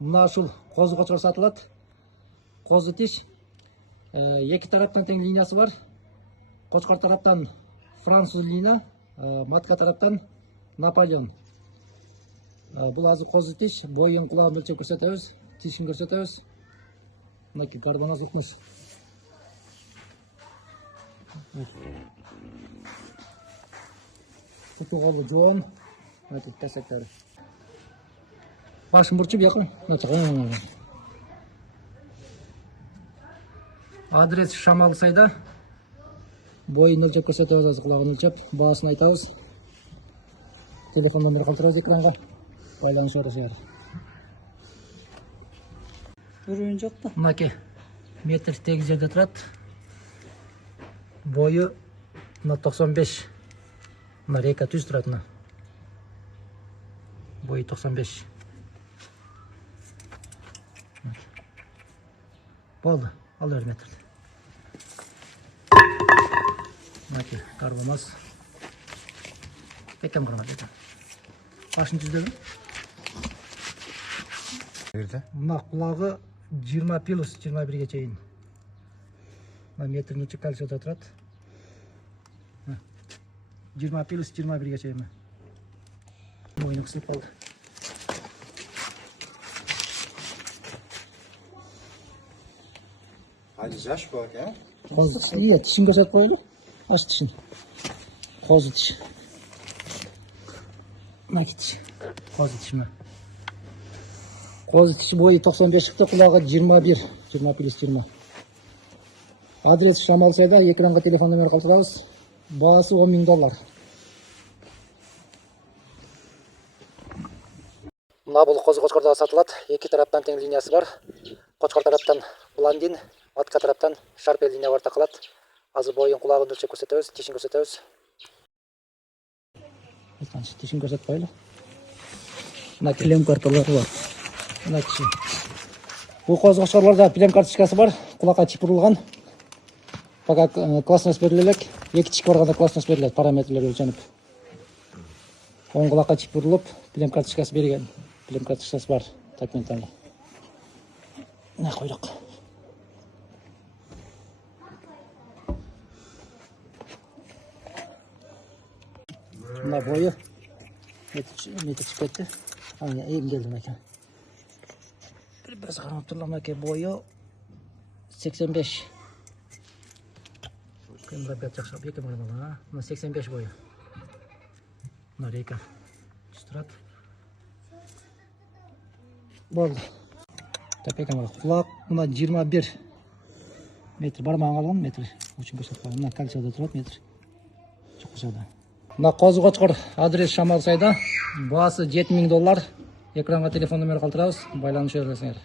Мына ушул козу кочкор сатылат. Козу тиш. Эки тараптан тең линиясы бар. Кочкор тараптан француз линия, матка тараптан Наполеон. Бул азыр козу тиш, боюн кулагын өлчөп көрсөтөбүз, тишин көрсөтөбүз. Мынакей карбоназ ыкмыш. Туту колу жоон. Мынакей тасактары. Башын бурчуп якын. Адрес Шамал сайда. Бойын өлчөп көрсөтөбүз, азыр кулагын өлчөп, баасын айтабыз. Телефон номер калтырабыз экранга. Байланыш барысыңар. Өрүүн жок да. Мынакей метр тегиз жерде турат. Бою 95. Мына река түз турат мына. Бою 95. Болду, ал 1 метр. Мынакей карбамаз. Бекем кырмат экен. Башын түздөгүн. Мына кулагы 20 плюс 21 чейин. Мына метр нече кальцияда турат. 20 плюс 21 чейин. Мойны кысылып калды. Hadi жаш бак, а? Козу тиш. Ие, тишин көрсөтүп коелу. Аш тишин. Козу тиш. Мынакей тиш. Козу тиши. Козу тиши бою 95 чыкты, кулагы 21, 20 плюс 20. Адрес Шамал сайда, экранга телефон номер калтырабыз. Баасы $10.000. Мына бул козу кочкордо сатылат. Эки тараптан тең линиясы бар. Кочкор тараптан блондин, матка тараптан шарпе линия бар такалат. Азыр боюн кулагын өлчөп көрсөтөбүз, тишин көрсөтөбүз. Тишин көрсөтүп коелу. Мына Клем карталары бар. Мына тиши. Бул козу кочкорлордо плем карточкасы бар. Кулакка чип урулган. Пока классность берилет. Эки чип барганда классность берилет, параметрлер өлчөнүп. Оң кулакка чип урулуп, плем карточкасы берген. Плем карточкасы бар, документально. Мына койрок. Мына бою метр чип кетти. Эми келди мынакей. Бир карап турлам мынакей бою 85. Кымда бет жакшы беке бармала. Мына 85 бою. Мына река. Турат. Болду. Тапека бар. Кулак мына 21 метр бармаган калган метр. Очень көрсөтүп койгон. Мына кальцияда турат метр. Чокусада. Мына козу кочкор адрес Шамал сайда. Баасы $7.000. Экранга телефон номер калтырабыз. Байланышып бересиңер.